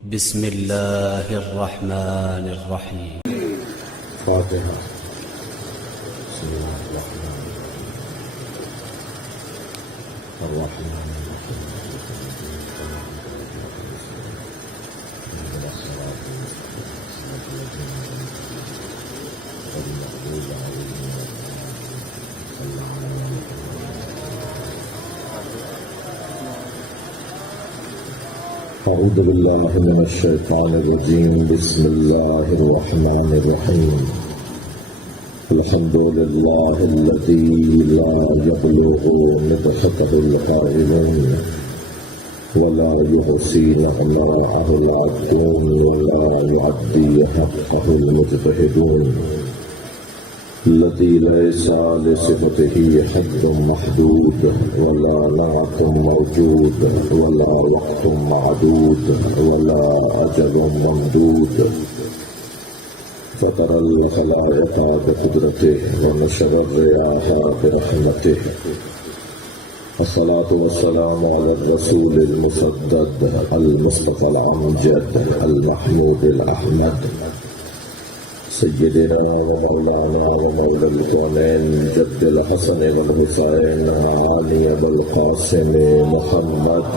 بسم الله الرحمن الرحيم. فاتحة. بسم الله الرحمن الرحيم. أعوذ بالله من الشيطان الرجيم. بسم الله الرحمن الرحيم. الحمد لله الذي لا يبلغ مدحته القائلون ولا يحصي نعماءه العبدون ولا يعدي حقه المجتهدون الذي ليس لصفته حد محدود ولا نعت موجود ولا وقت معدود ولا أجل ممدود فطر الخلائق بقدرته ونشر الرياح برحمته. الصلاة والسلام على الرسول المسدد المصطفى الأمجد المحمود الأحمد سيدنا ومولانا ومولى الكونين جد الحسن والحسين علي بالقاسم محمد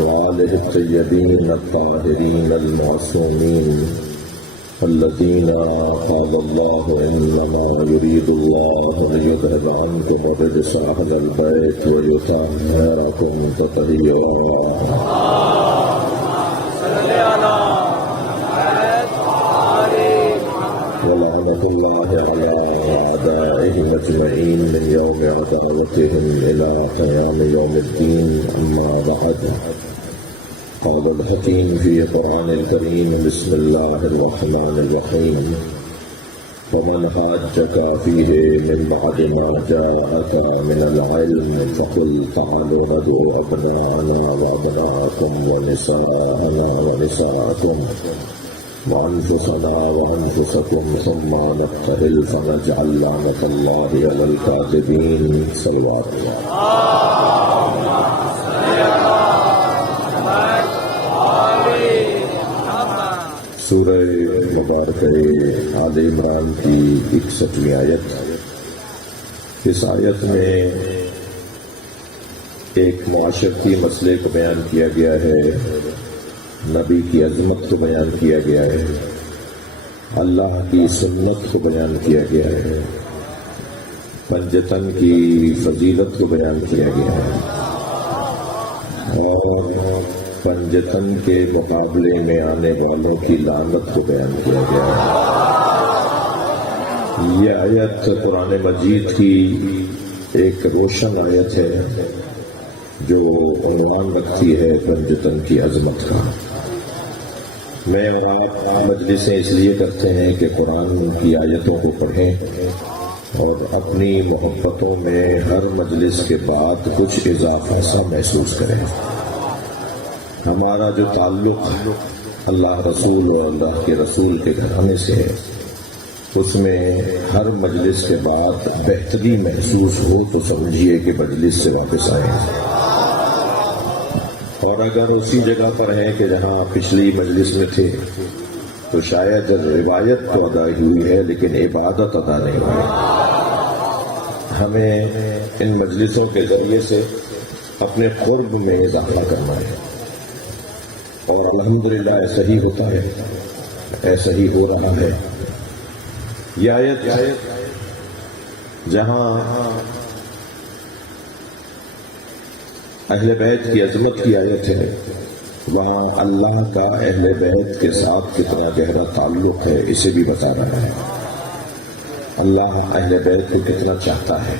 وآله الطيبين الطاهرين المعصومين الذين قال الله إنما يريد الله ليذهب عنكم الرجس أهل البيت ويطهركم تطهيرا. ولعنة الله على أعدائهم أجمعين من يوم عداوتهم إلى قيام يوم الدين. أما بعد، قال الحكيم في القرآن الكريم: بسم الله الرحمن الرحيم. ومن حاجك فيه من بعد ما جاءك من العلم فقل تعالوا ندعو أبناءنا وأبناءكم ونساءنا ونساءكم وأنفسنا وأنفسكم ثم نبتهل فنجعل لعنة الله على الكاذبين. صلوات سورہ مبارکہ آل عمران کی 61ویں آیت. اس آیت میں ایک معاشرتی مسئلے کو بیان کیا گیا ہے، نبی کی عظمت کو بیان کیا گیا ہے، اللہ کی سنت کو بیان کیا گیا ہے، پنجتن کی فضیلت کو بیان کیا گیا ہے اور پنجتن کے مقابلے میں آنے والوں کی لعنت کو بیان کیا گیا ہے. یہ آیت قرآن مجید کی ایک روشن آیت ہے جو عنوان رکھتی ہے پنجتن کی عظمت کا. میں آپ مجلسیں اس لیے کرتے ہیں کہ قرآن کی آیتوں کو پڑھیں اور اپنی محبتوں میں ہر مجلس کے بعد کچھ اضافہ سا محسوس کریں. ہمارا جو تعلق اللہ رسول اور اللہ کے رسول کے گھرانے سے ہے، اس میں ہر مجلس کے بعد بہتری محسوس ہو تو سمجھیے کہ مجلس سے واپس آئے. اور اگر اسی جگہ پر ہیں کہ جہاں پچھلی مجلس میں تھے تو شاید روایت تو ادا ہوئی ہے لیکن عبادت ادا نہیں ہوئی. ہمیں ان مجلسوں کے ذریعے سے اپنے قرب میں اضافہ کرنا ہے اور الحمدللہ ایسا ہی ہوتا ہے، ایسا ہی ہو رہا ہے. یہ آیت جہاں اہل بیت کی عظمت کی آیت ہے، وہاں اللہ کا اہل بیت کے ساتھ کتنا گہرا تعلق ہے اسے بھی بتا رہا ہے. اللہ اہل بیت کو کتنا چاہتا ہے.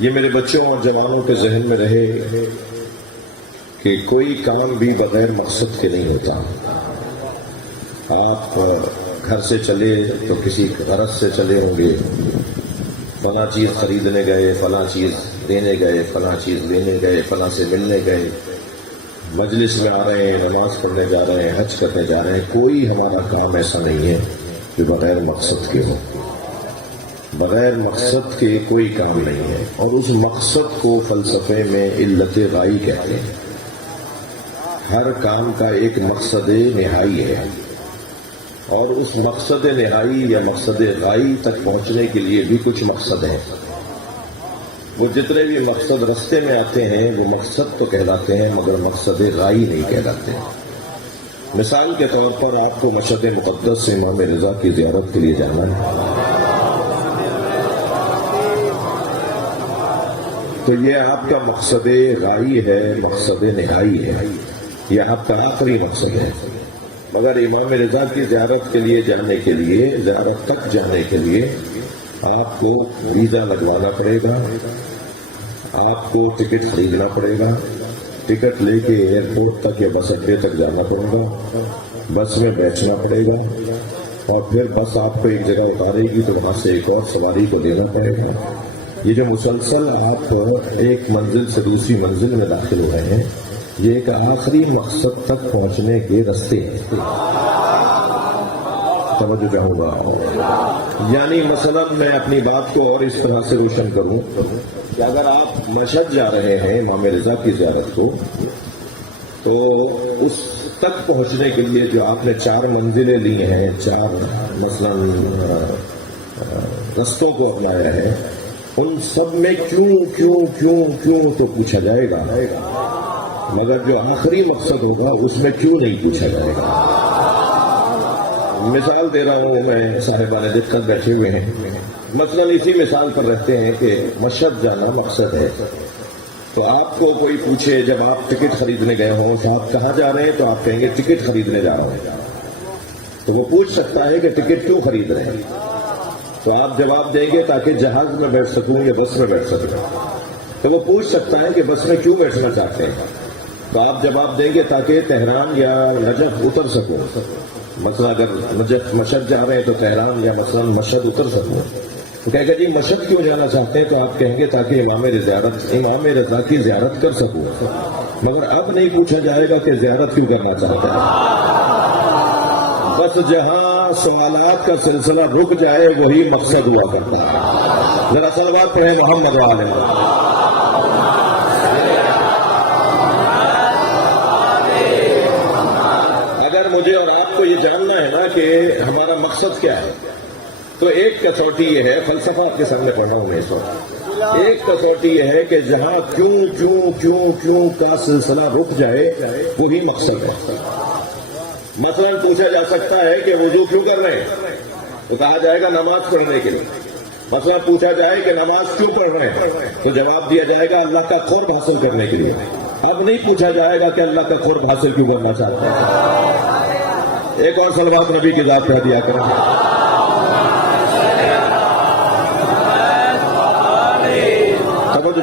یہ میرے بچوں اور جوانوں کے ذہن میں رہے کہ کوئی کام بھی بغیر مقصد کے نہیں ہوتا. آپ گھر سے چلے تو کسی غرض سے چلے ہوں گے، فلاں چیز خریدنے گئے، فلاں چیز دینے گئے، فلاں چیز لینے گئے، فلاں سے ملنے گئے، مجلس میں آ رہے ہیں، نماز پڑھنے جا رہے ہیں، حج کرنے جا رہے ہیں. کوئی ہمارا کام ایسا نہیں ہے جو بغیر مقصد کے ہو. بغیر مقصد کے کوئی کام نہیں ہے، اور اس مقصد کو فلسفے میں علت غائی کہتے ہیں۔ ہر کام کا ایک مقصد نہائی ہے، اور اس مقصد نہائی یا مقصد غائی تک پہنچنے کے لیے بھی کچھ مقصد ہیں۔ وہ جتنے بھی مقصد رستے میں آتے ہیں وہ مقصد تو کہلاتے ہیں، مگر مقصد غائی نہیں کہلاتے ہیں۔ مثال کے طور پر آپ کو مشہد مقدس سے امام رضا کی زیارت کے لیے جانا ہے، تو یہ آپ کا مقصد غائی ہے، مقصد نہائی ہے، یہ آپ کا آخری مقصد ہے۔ مگر امام رضا کی زیارت کے لیے جانے کے لیے، زیارت تک جانے کے لیے آپ کو ویزا لگوانا پڑے گا، آپ کو ٹکٹ خریدنا پڑے گا، ٹکٹ لے کے ایئرپورٹ تک یا بس اڈے تک جانا پڑے گا، بس میں بیٹھنا پڑے گا، اور پھر بس آپ کو ایک جگہ اتارے گی تو وہاں سے ایک اور سواری کو دینا پڑے گا۔ یہ جو مسلسل آپ ایک منزل سے دوسری منزل میں داخل ہو رہے ہیں، یہ ایک آخری مقصد تک پہنچنے کے راستے ہیں۔ توجہ چاہوں گا، یعنی مثلا میں اپنی بات کو اور اس طرح سے روشن کروں کہ اگر آپ مشہد جا رہے ہیں امام رضا کی زیارت کو، تو اس تک پہنچنے کے لیے جو آپ نے 4 منزلیں لی ہیں، 4 مثلا رستوں کو اپنایا ہے، ان سب میں کیوں کیوں کیوں کیوں تو پوچھا جائے گا، مگر جو آخری مقصد ہوگا اس میں کیوں نہیں پوچھا جائے گا۔ مثال دے رہا ہوں میں، صاحبان دقت بیٹھے ہوئے ہیں، مثلا اسی مثال پر رہتے ہیں کہ مشہد جانا مقصد ہے، تو آپ کو کوئی پوچھے جب آپ ٹکٹ خریدنے گئے ہوں کہ آپ کہاں جا رہے ہیں، تو آپ کہیں گے ٹکٹ خریدنے جا رہا ہوں، تو وہ پوچھ سکتا ہے کہ ٹکٹ کیوں خرید رہے ہیں، تو آپ جواب دیں گے تاکہ جہاز میں بیٹھ سکوں یا بس میں بیٹھ سکوں، تو وہ پوچھ سکتا ہے کہ بس میں کیوں بیٹھنا چاہتے ہیں، تو آپ جواب دیں گے تاکہ تہران یا نجف اتر سکوں، مثلا اگر مشہد جا رہے ہیں تو تہران یا مثلا مشہد اتر سکوں، تو کہے گا جی مشہد کیوں جانا چاہتے ہیں، تو آپ کہیں گے تاکہ امام رضا کی زیارت کر سکوں، مگر اب نہیں پوچھا جائے گا کہ زیارت کیوں کرنا چاہتا ہے۔ بس جہاں سوالات کا سلسلہ رک جائے وہی مقصد ہوا کرتا ہے۔ ذرا صلوات پڑھیں محمد والے۔ اگر مجھے اور آپ کو یہ جاننا ہے نا کہ ہمارا مقصد کیا ہے، تو ایک کسوٹی یہ ہے، فلسفہ آپ کے سامنے پڑھا ہوں میں اس وقت، ایک کسوٹی یہ ہے کہ جہاں کیوں کیوں کیوں کیوں کا سلسلہ رک جائے وہی مقصد ہے۔ مثلا پوچھا جا سکتا ہے کہ وضو کیوں کر رہے ہیں، تو کہا جائے گا نماز پڑھنے کے لیے۔ مثلا پوچھا جائے کہ نماز کیوں پڑھ رہے ہیں، تو جواب دیا جائے گا اللہ کا قرب حاصل کرنے کے لیے۔ اب نہیں پوچھا جائے گا کہ اللہ کا قرب حاصل کیوں کرنا چاہتے ہیں۔ ایک اور صلوات نبی کی ذات پہ دیا کریں۔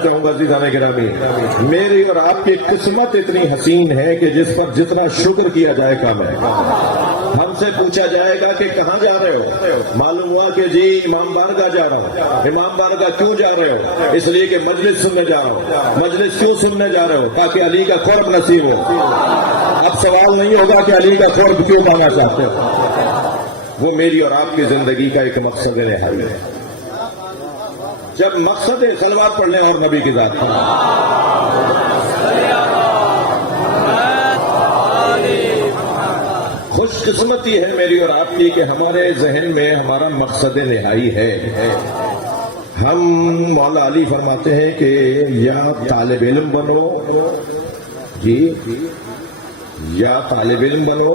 چاہوں گا عزیزان گرامی، میری اور آپ کی قسمت اتنی حسین ہے کہ جس پر جتنا شکر کیا جائے کم ہے۔ ہم سے پوچھا جائے گا کہ کہاں جا رہے ہو، معلوم ہوا کہ جی امام بارگاہ جا رہا ہوں۔ امام بارگاہ کیوں جا رہے ہو؟ اس لیے کہ مجلس سننے جا رہا ہوں۔ مجلس کیوں سننے جا رہے ہو؟ تاکہ علی کا قرب نصیب ہو۔ اب سوال نہیں ہوگا کہ علی کا قرب کیوں پانا چاہتے ہو۔ وہ میری اور آپ کی زندگی کا ایک مقصد نہائی ہے۔ جب مقصد صلوات پڑھ لیں اور نبی کی ذات پر، خوش قسمتی ہے میری اور آپ کی کہ ہمارے ذہن میں ہمارا مقصد نہائی ہے۔ ہم مولا علی فرماتے ہیں کہ یا طالب علم بنو، جی یا طالب علم بنو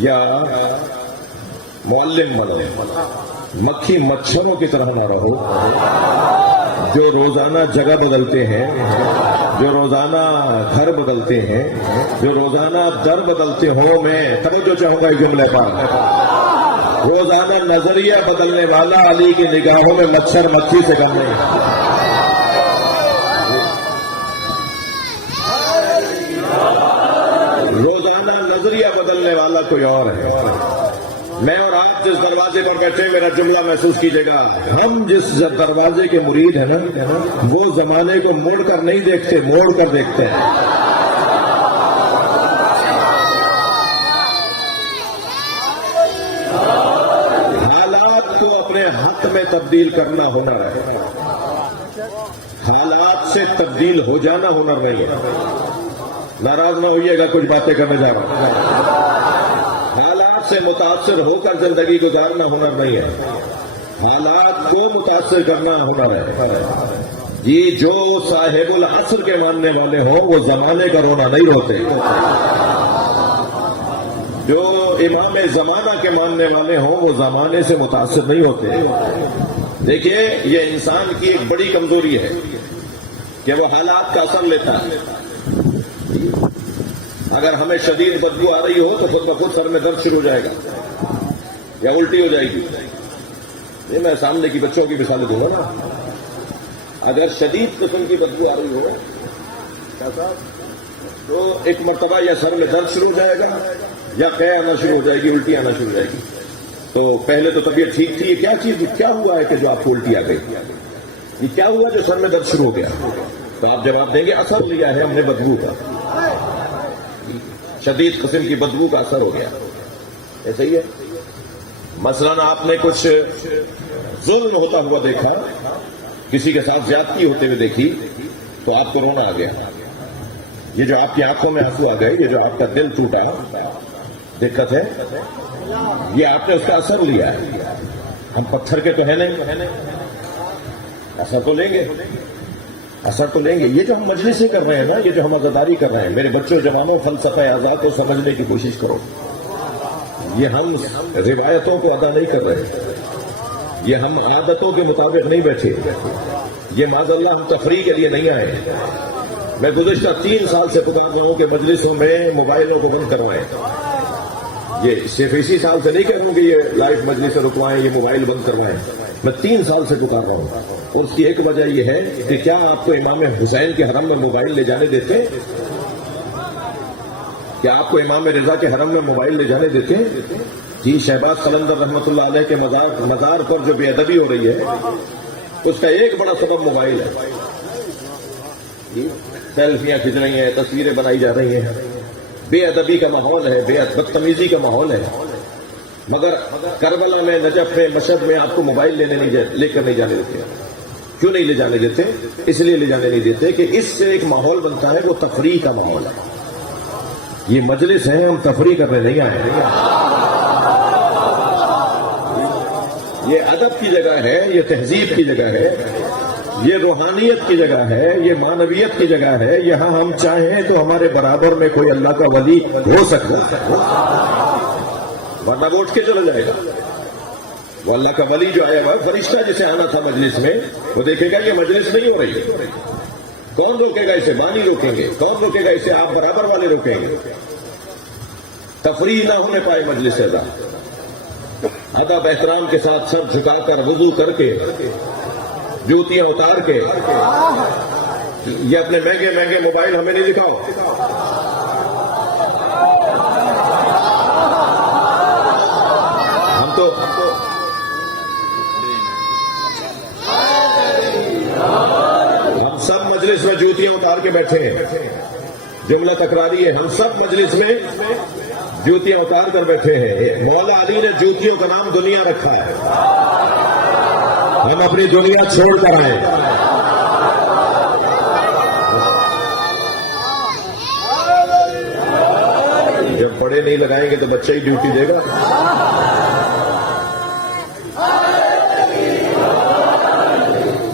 یا معلم بنو، مکھی مچھروں کی طرح نہ رہو جو روزانہ جگہ بدلتے ہیں، جو روزانہ گھر بدلتے ہیں، جو روزانہ در بدلتے ہو۔ میں توجہ چاہوں گا اس جملے پر، روزانہ نظریہ بدلنے والا علی کی نگاہوں میں مچھر مکھی سے کم نہیں۔ روزانہ نظریہ بدلنے والا کوئی اور ہے۔ میں اور آپ جس دروازے پر بیٹھے میرا جملہ محسوس کیجیے گا، ہم جس دروازے کے مرید ہیں نا، وہ زمانے کو موڑ کر نہیں دیکھتے، موڑ کر دیکھتے ہیں۔ حالات کو اپنے حق حالات میں تبدیل کرنا ہنر ہے، حالات سے تبدیل ہو جانا ہنر نہیں ہے۔ ناراض نہ ہوئیے گا، کچھ باتیں کرنے جا رہا ہوں۔ حالات سے متاثر ہو کر زندگی گزارنا ہنر نہیں ہے، حالات کو متاثر کرنا ہنر ہے۔ یہ جو صاحب العصر کے ماننے والے ہوں وہ زمانے کا رونا نہیں روتے، جو امام زمانہ کے ماننے والے ہوں وہ زمانے سے متاثر نہیں ہوتے۔ دیکھیے یہ انسان کی ایک بڑی کمزوری ہے کہ وہ حالات کا اثر لیتا ہے۔ اگر ہمیں شدید بدبو آ رہی ہو تو خود بخود سر میں درد شروع ہو جائے گا یا الٹی ہو جائے گی۔ یہ میں سامنے کی بچوں کی مثالیں دوں گا نا، اگر شدید قسم کی بدبو آ رہی ہو تو ایک مرتبہ یا سر میں درد شروع ہو جائے گا یا قے آنا شروع ہو جائے گی، الٹی آنا شروع ہو جائے گی۔ تو پہلے تو طبیعت ٹھیک تھی، یہ کیا چیز کیا ہوا ہے کہ جو آپ کو الٹی آ گئی؟ یہ کیا ہوا جو سر میں درد شروع ہو گیا؟ تو آپ جواب دیں گے اثر لیا ہے ہم نے بدبو کا، شدید قسم کی بدبو کا اثر ہو گیا۔ ایسا ہی ہے، مثلاً آپ نے کچھ ظلم ہوتا ہوا دیکھا، کسی کے ساتھ زیادتی ہوتے ہوئے دیکھی تو آپ کو رونا آ گیا۔ یہ جو آپ کی آنکھوں میں آنسو آ گئے، یہ جو آپ کا دل ٹوٹا، دقت ہے، یہ آپ نے اس کا اثر لیا ہے۔ ہم پتھر کے تو ہے نہیں، اثر تو لیں گے، اثر تو لیں گے۔ یہ جو ہم مجلس سے کر رہے ہیں نا، یہ جو ہم عزاداری کر رہے ہیں، میرے بچوں جوانوں فلسفہ آزاد کو سمجھنے کی کوشش کرو۔ یہ ہم روایتوں کو ادا نہیں کر رہے، یہ ہم عادتوں کے مطابق نہیں بیٹھے، یہ معاذ اللہ ہم تفریح کے لیے نہیں آئے۔ میں گزشتہ 3 سال سے پکار رہا ہوں کہ مجلسوں میں موبائلوں کو بند کروائیں۔ یہ صرف اسی سال سے نہیں کہہ رہا ہوں کہ یہ لائف مجلس سے رکوائیں، یہ موبائل بند کروائیں، میں 3 سال سے پکار رہا ہوں۔ اور اس کی ایک وجہ یہ ہے کہ کیا آپ کو امام حسین کے حرم میں موبائل لے جانے دیتے؟ کیا آپ کو امام رضا کے حرم میں موبائل لے جانے دیتے؟ جی، شہباز قلندر رحمۃ اللہ علیہ کے مزار پر جو بے ادبی ہو رہی ہے اس کا ایک بڑا سبب موبائل ہے۔ سیلفیاں کھنچ رہی ہیں، تصویریں بنائی جا رہی ہیں، بے ادبی کا ماحول ہے، بے بدتمیزی کا ماحول ہے۔ مگر کربلا میں، نجف میں، مشہد میں آپ کو موبائل لے کر نہیں جانے دیتے۔ کیوں نہیں لے جانے دیتے؟ اس لیے لے جانے نہیں دیتے کہ اس سے ایک ماحول بنتا ہے، وہ تفریح کا ماحول ہے۔ یہ مجلس ہے، ہم تفریح کرنے نہیں آئے ہیں، یہ ادب کی جگہ ہے، یہ تہذیب کی جگہ ہے، یہ روحانیت کی جگہ ہے، یہ معنویت کی جگہ ہے۔ یہاں ہم چاہیں تو ہمارے برابر میں کوئی اللہ کا ولی ہو سکتا ہے، ورنہ وہ اٹھ کے چلا جائے گا۔ وہ اللہ کا ولی جو آیا ہوا فرشتہ جسے آنا تھا مجلس میں، وہ دیکھے گا یہ مجلس نہیں ہو رہی، کون روکے گا اسے؟ بانی روکیں گے۔ کون روکے گا اسے؟ آپ برابر والے روکیں گے۔ تفریح نہ ہونے پائے مجلس ادا، ادب احترام کے ساتھ سر جھکا کر، وضو کر کے، جوتیاں اتار کے۔ یہ اپنے مہنگے مہنگے موبائل ہمیں نہیں دکھاؤ، ہم تو سب مجلس میں جوتیاں اتار کے بیٹھے ہیں۔ جملہ تکراری ہے، ہم سب مجلس میں جوتیاں اتار کر بیٹھے ہیں۔ مولا علی نے جوتیوں کا نام دنیا رکھا ہے، ہم اپنی دنیا چھوڑ کر آئے۔ جب بڑے نہیں لگائیں گے تو بچہ ہی ڈیوٹی دے گا۔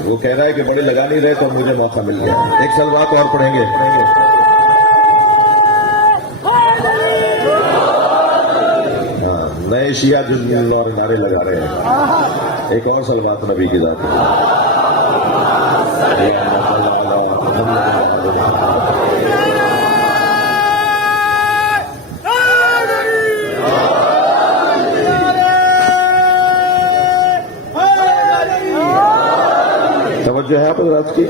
وہ کہہ رہا ہے کہ بڑے لگا نہیں رہے تو مجھے موقع مل گیا۔ ایک سلوات اور پڑھیں گے۔ نئے شیعہ جن اور نعرے لگا رہے ہیں، ایک اور سلوات نبی کی ذات ہے۔ توجہ ہے آپ حضرات کی؟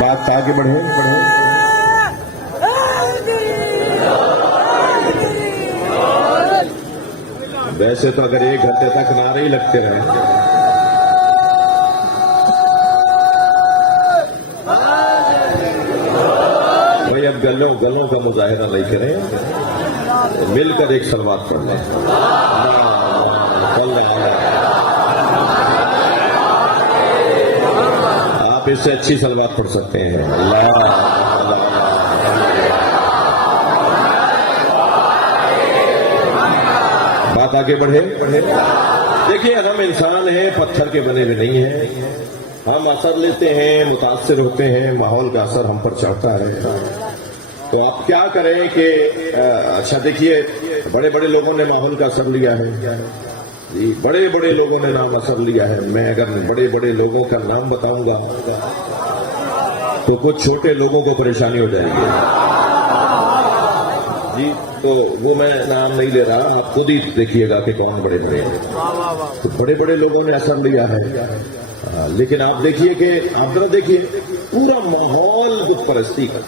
بات آگے بڑھیں۔ ویسے تو اگر 1 گھنٹے تک نعرے ہی لگتے رہے، بھائی اب گلوں کا مظاہرہ نہیں کریں۔ مل کر ایک صلوات پڑھ لیں. آپ اس سے اچھی صلوات پڑھ سکتے ہیں. بات آگے بڑھے. دیکھیے ہم انسان ہیں, پتھر کے بنے ہوئے نہیں ہیں. ہم اثر لیتے ہیں, متاثر ہوتے ہیں, ماحول کا اثر ہم پر چڑھتا ہے. تو آپ کیا کریں کہ اچھا دیکھیے بڑے بڑے لوگوں نے ماحول کا اثر لیا ہے جی, بڑے بڑے لوگوں نے نام اثر لیا ہے. میں اگر بڑے بڑے لوگوں کا نام بتاؤں گا تو کچھ چھوٹے لوگوں کو پریشانی ہو جائے گی جی. تو وہ میں نام نہیں لے رہا, آپ خود ہی دیکھیے گا کہ کون بڑے بڑے ہیں. تو بڑے بڑے لوگوں نے اثر لیا ہے. لیکن آپ دیکھیے کہ آپ ذرا دیکھیے پورا ماحول بت پرستی کا.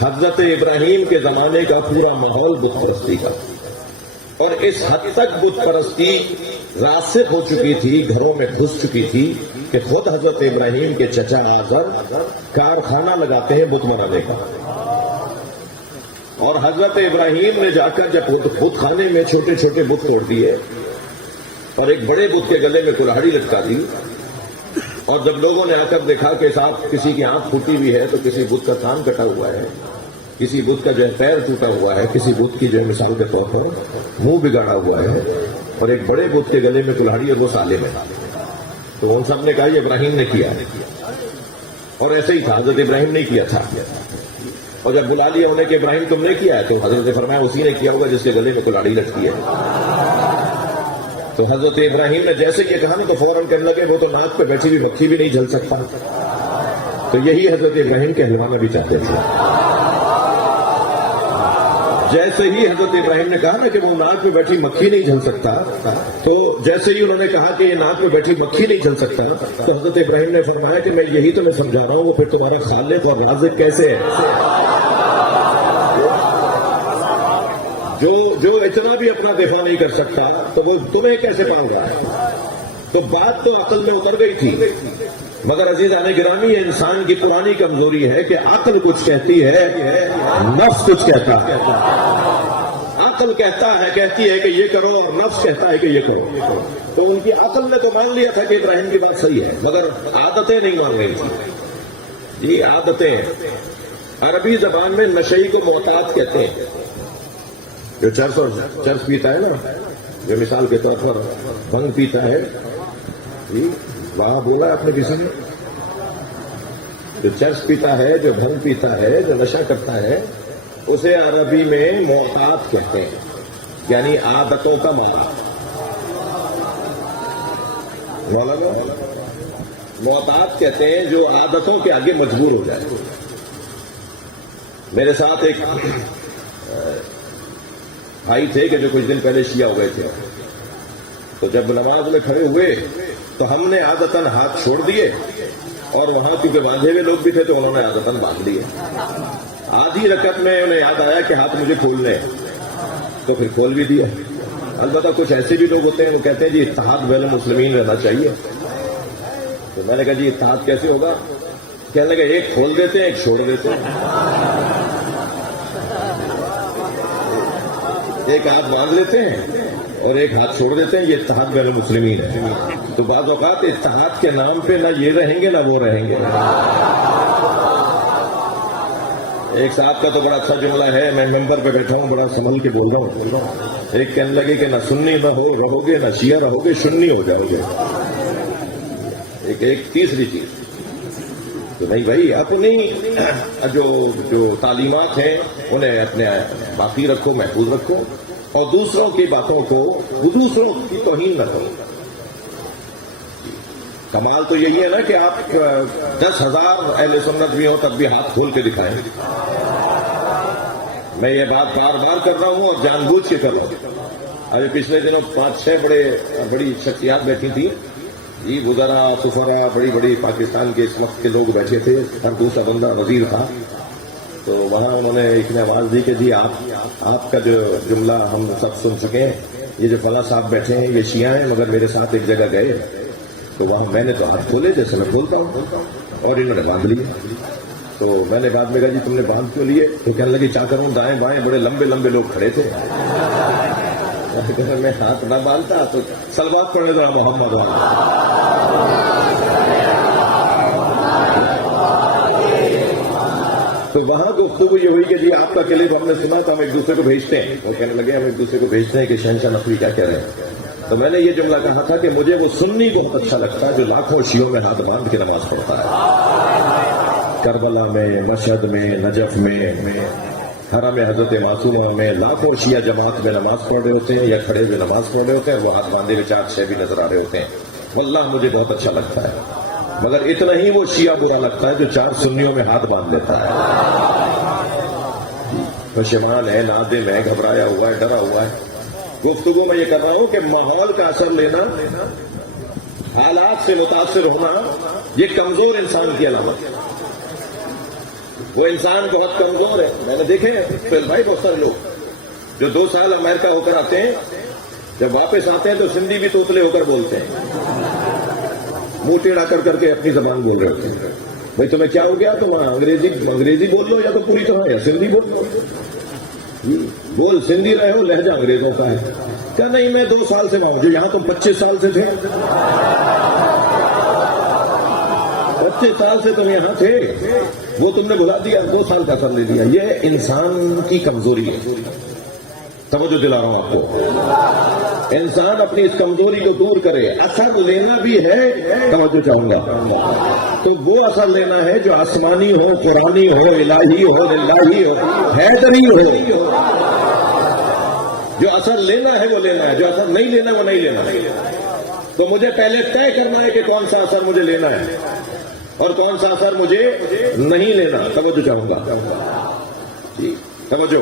حضرت ابراہیم کے زمانے کا پورا ماحول بت پرستی کا, اور اس حد تک بت پرستی راسخ ہو چکی تھی, گھروں میں گھس چکی تھی کہ خود حضرت ابراہیم کے چچا آزر کارخانہ لگاتے ہیں بت بنانے کا. اور حضرت ابراہیم نے جا کر جب بت خانے میں چھوٹے چھوٹے بت توڑ دیے اور ایک بڑے بت کے گلے میں کلہاڑی لٹکا دی, اور جب لوگوں نے آ کر دیکھا کہ صاحب کسی کی آنکھ پھوٹی ہوئی ہے, تو کسی بت کا کان کٹا ہوا ہے, کسی بت کا جو ہے پیر ٹوٹا ہوا ہے, کسی بت کی جو ہے مثال کے طور پر منہ بگاڑا ہوا ہے, اور ایک بڑے بت کے گلے میں کلہاڑی اور وہ سالے میں, تو ان سب نے کہا یہ ابراہیم نے کیا. اور ایسے ہی تھا, حضرت ابراہیم نے کیا تھا. اور جب بلا لیا انہیں کہ ابراہیم تم نے کیا ہے, تو حضرت نے فرمایا اسی نے کیا ہوگا جس کے گلے میں کلہاڑی لٹکی ہے. تو حضرت ابراہیم نے جیسے یہ کہا نا تو فوراً کہنے لگے وہ تو ناک پہ بیٹھی ہوئی مکھی بھی نہیں جل سکتا. تو یہی حضرت ابراہیم کہلوانا بھی چاہتے تھے. جیسے ہی حضرت ابراہیم نے کہا نا کہ وہ ناک پہ بیٹھی مکھی نہیں جل سکتا, تو جیسے ہی انہوں نے کہا کہ یہ ناک پہ بیٹھی مکھی نہیں جل سکتا, تو حضرت ابراہیم نے فرمایا کہ میں یہی تو میں سمجھا رہا ہوں, وہ پھر تمہارا خالق اور رازق کیسے ہے جو اتنا بھی اپنا دفاع نہیں کر سکتا, تو وہ تمہیں کیسے پاؤں گا. تو بات تو عقل میں اتر گئی تھی, مگر عزیزان گرامی یہ انسان کی پرانی کمزوری ہے کہ عقل کچھ کہتی ہے, نفس کچھ کہتا ہے. عقل کہتی ہے کہ یہ کرو, اور نفس کہتا ہے کہ یہ کرو. تو ان کی عقل نے تو مان لیا تھا کہ ابراہیم کی بات صحیح ہے, مگر عادتیں نہیں مان رہی تھی جی. عادتیں عربی زبان میں نشئی کو معتاد کہتے ہیں. جو چرس پیتا ہے نا, جو مثال کے طور پر بھنگ پیتا ہے جی, وہاں بولا آپ نے کسی نے, جو چرس پیتا ہے, جو بھنگ پیتا ہے, جو نشہ کرتا ہے, اسے عربی میں معتاد کہتے ہیں, یعنی عادتوں کا مانا. معتاد کہتے ہیں جو عادتوں کے آگے مجبور ہو جائے. میرے ساتھ ایک بھائی تھے کہ جو کچھ دن پہلے شیعہ ہو گئے تھے, تو جب نماز میں کھڑے ہوئے تو ہم نے عادتاً ہاتھ چھوڑ دیے, اور وہاں کیونکہ باندھے ہوئے لوگ بھی تھے تو انہوں نے عادتاً باندھ لیے. آدھی رکعت میں انہیں یاد آیا کہ ہاتھ مجھے کھولنے, تو پھر کھول بھی دیا. البتہ کچھ ایسے بھی لوگ ہوتے ہیں وہ کہتے ہیں جی اتحاد بین المسلمین رہنا چاہیے. تو میں نے کہا جی اتحاد کیسے ہوگا؟ کہنے لگے ایک کھول دیتے ہیں ایک چھوڑ دیتے ہیں, ایک ہاتھ باندھ لیتے ہیں اور ایک ہاتھ چھوڑ دیتے ہیں, یہ اتحاد بین المسلمین ہے. تو بعض اوقات اتحاد کے نام پہ نہ یہ رہیں گے نہ وہ رہیں گے. ایک صاحب کا تو بڑا اچھا جملہ ہے, میں ممبر پہ بیٹھا ہوں, بڑا سنبھل کے بول رہا ہوں. ایک کہنے لگے کہ نہ سنی نہ رہو گے, نہ شیعہ رہو گے, سنی ہو جاؤ گے. ایک تیسری چیز تو نہیں بھائی, اپنی جو تعلیمات ہیں انہیں اپنے باقی رکھو, محفوظ رکھو, اور دوسروں کی باتوں کو, دوسروں کی توہین نہ کرو. کمال تو یہی ہے نا کہ آپ 10,000 اہل سنت بھی ہوں تب بھی ہاتھ کھول کے دکھائیں. میں یہ بات بار بار کر رہا ہوں اور جان بوجھ کے کر رہا ہوں. ابھی پچھلے دنوں 5-6 بڑی شخصیات بیٹھی تھی جی, وزراء, سفراء, بڑی پاکستان کے اس وقت کے لوگ بیٹھے تھے, ہر دوسرا بندہ وزیر تھا. تو وہاں انہوں نے ایک نے آواز دی کہ جی آپ کا جو جملہ ہم سب سن چکے ہیں, یہ جو فلاں صاحب بیٹھے ہیں یہ شیعہ ہیں, مگر میرے ساتھ ایک جگہ گئے تو وہاں میں نے تو ہاتھ کھولے جیسے میں کھولتا ہوں, اور انہوں نے باندھ لیے. تو میں نے کہا جی تم نے باندھ کیوں لیے؟ تو کہنے لگے کیا کروں، دائیں بائیں بڑے لمبے لمبے لوگ کھڑے تھے، میں ہاتھ نہ باندھتا تو سلوات پڑھنے ذرا محمد والا۔ تو وہاں گفتگو یہ ہوئی کہ جی آپ کا کلپ ہم نے سنا تو ہم ایک دوسرے کو بھیجتے ہیں، وہ کہنے لگے ہم ایک دوسرے کو بھیجتے ہیں کہ شہنشاہ نقوی کیا کہہ رہے ہیں۔ تو میں نے یہ جملہ کہا تھا کہ مجھے وہ سنی بہت اچھا لگتا ہے جو لاکھوں شیعوں میں ہاتھ باندھ کے نماز پڑھتا ہے، کربلا میں، مشہد میں، نجف میں، حرم حضرت معصومہ میں لاکھوں شیعہ جماعت میں نماز پڑھ رہے ہوتے ہیں یا کھڑے ہوئے نماز پڑھ رہے ہوتے ہیں، وہ ہاتھ باندھے ہوئے 4-6 بھی نظر آ رہے ہوتے ہیں۔ واللہ مجھے بہت اچھا لگتا ہے، مگر اتنا ہی وہ شیعہ برا لگتا ہے جو 4 سنیوں میں ہاتھ باندھ لیتا ہے، پشیمان ہے، نادم ہے، گھبرایا ہوا ہے، ڈرا ہوا ہے۔ گفتگو میں یہ کر رہا ہوں کہ ماحول کا اثر لینا، حالات سے متاثر ہونا، یہ کمزور انسان کی علامت ہے۔ وہ انسان بہت کمزور ہے۔ میں نے دیکھے بھائی بہت سارے لوگ جو 2 سال امریکہ ہو کر آتے ہیں، جب واپس آتے ہیں تو سندھی بھی توتلے ہو کر بولتے ہیں، منہ ٹیڑھا کر کے اپنی زبان بول رہے ہوتے ہیں۔ بھائی تمہیں کیا ہو گیا؟ تم انگریزی بول لو یا تو پوری طرح یا سندھی بول لو، بول سندھی رہے ہو، لہجہ انگریزوں کا ہے۔ کیا نہیں میں 2 سال سے وہاں، جو یہاں تم 25 سال سے تھے، 25 سال سے تم یہاں تھے، وہ تم نے بھلا دیا، 2 سال کا اثر لے لیا۔ یہ انسان کی کمزوری ہے، توجہ دلا رہا ہوں آپ کو۔ انسان اپنی اس کمزوری کو دور کرے، اثر لینا بھی ہے، توجہ چاہوں گا تو وہ اثر لینا ہے جو آسمانی ہو، قرآنی ہو، الہی ہو، للہی ہو، حیدری ہو۔ جو اثر لینا ہے وہ لینا ہے، جو اثر نہیں لینا وہ نہیں لینا ہے۔ تو مجھے پہلے طے کرنا ہے کہ کون سا اثر مجھے لینا ہے اور کون سا اثر مجھے نہیں لینا۔ توجہ چاہوں گا جی، توجہ۔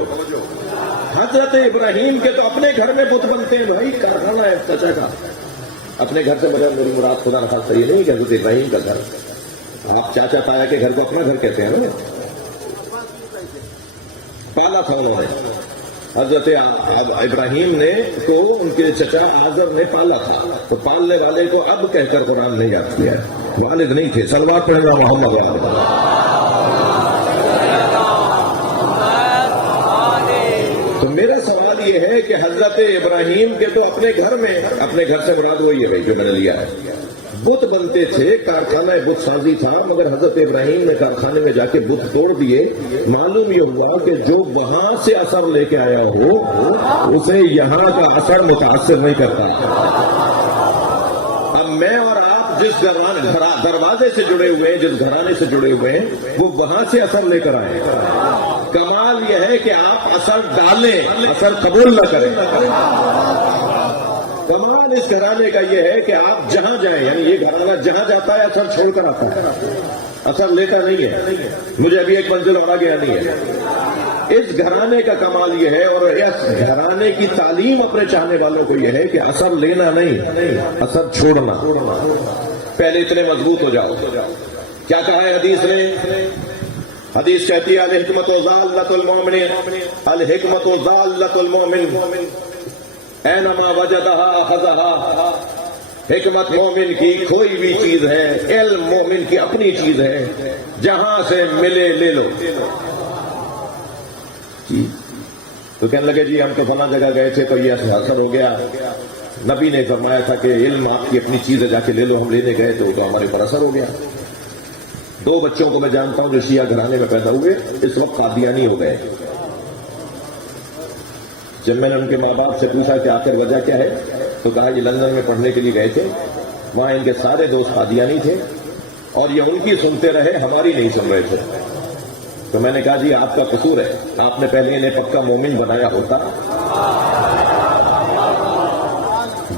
حضرت ابراہیم کے تو اپنے گھر میں بت بنتے ہیں بھائی، کارخانہ ہے چچا کا۔ اپنے گھر سے میری مراد خدا نخواستہ یہ نہیں کہ حضرت ابراہیم کا گھر، آپ چاچا تایا کے گھر کو اپنا گھر کہتے ہیں نا۔ پالا تھا انہوں نے، حضرت ابراہیم نے تو ان کے چچا آزر نے پالا تھا، تو پالنے والے کو اب کہہ کر قرآن نے یاد کیا ہے، والد نہیں تھے۔ صلوات پڑھنا محمد والد۔ تو میرا سوال یہ ہے کہ حضرت ابراہیم کے تو اپنے گھر میں، اپنے گھر سے مراد وہی ہے بھائی جو میں نے لیا ہے، بت بنتے تھے، کارخانہ بت سازی تھا، مگر حضرت ابراہیم نے کارخانے میں جا کے بت توڑ دیے۔ معلوم یہ ہوا کہ جو وہاں سے اثر لے کے آیا ہو اسے یہاں کا اثر متاثر نہیں کرتا۔ اب میں اور آپ جس دروازے سے جڑے ہوئے ہیں، جس گھرانے سے جڑے ہوئے ہیں، وہ وہاں سے اثر لے کر آئے۔ کمال یہ ہے کہ آپ اثر ڈالیں، اثر قبول نہ کریں۔ کمال اس گھرانے کا یہ ہے کہ آپ جہاں جائیں، یعنی یہ گھرانہ جہاں جاتا ہے اثر چھوڑ کر آتا ہے، اثر لیتا نہیں ہے۔ مجھے ابھی ایک منزل اور آگے آنی ہے۔ اس گھرانے کا کمال یہ ہے، اور اس گھرانے کی تعلیم اپنے چاہنے والوں کو یہ ہے کہ اثر لینا نہیں، اثر چھوڑنا۔ پہلے اتنے مضبوط ہو جاؤ۔ کیا کہا ہے حدیث نے؟ حدیث کہتی ہے الحکمت ضالۃ المؤمن، الحکمت ضالۃ المؤمن اینما وجدہا اخذہا۔ حکمت مومن کی کوئی بھی چیز ہے، علم مومن کی اپنی چیز ہے، جہاں سے ملے لے لو۔ تو کہنے لگے جی ہم تو فلاں جگہ گئے تھے تو یہ اثر ہو گیا، نبی نے فرمایا تھا کہ علم آپ کی اپنی چیز ہے، جا کے لے لو، ہم لینے گئے تو ہمارے پر اثر ہو گیا۔ 2 بچوں کو میں جانتا ہوں جو شیعہ گھرانے میں پیدا ہوئے، اس وقت قادیانی ہو گئے۔ جب میں نے ان کے ماں باپ سے پوچھا کہ آخر وجہ کیا ہے، تو کہا یہ لندن میں پڑھنے کے لیے گئے تھے، وہاں ان کے سارے دوست قادیانی تھے اور یہ ان کی سنتے رہے، ہماری نہیں سن رہے تھے۔ تو میں نے کہا جی آپ کا قصور ہے، آپ نے پہلے انہیں پکا مومن بنایا ہوتا۔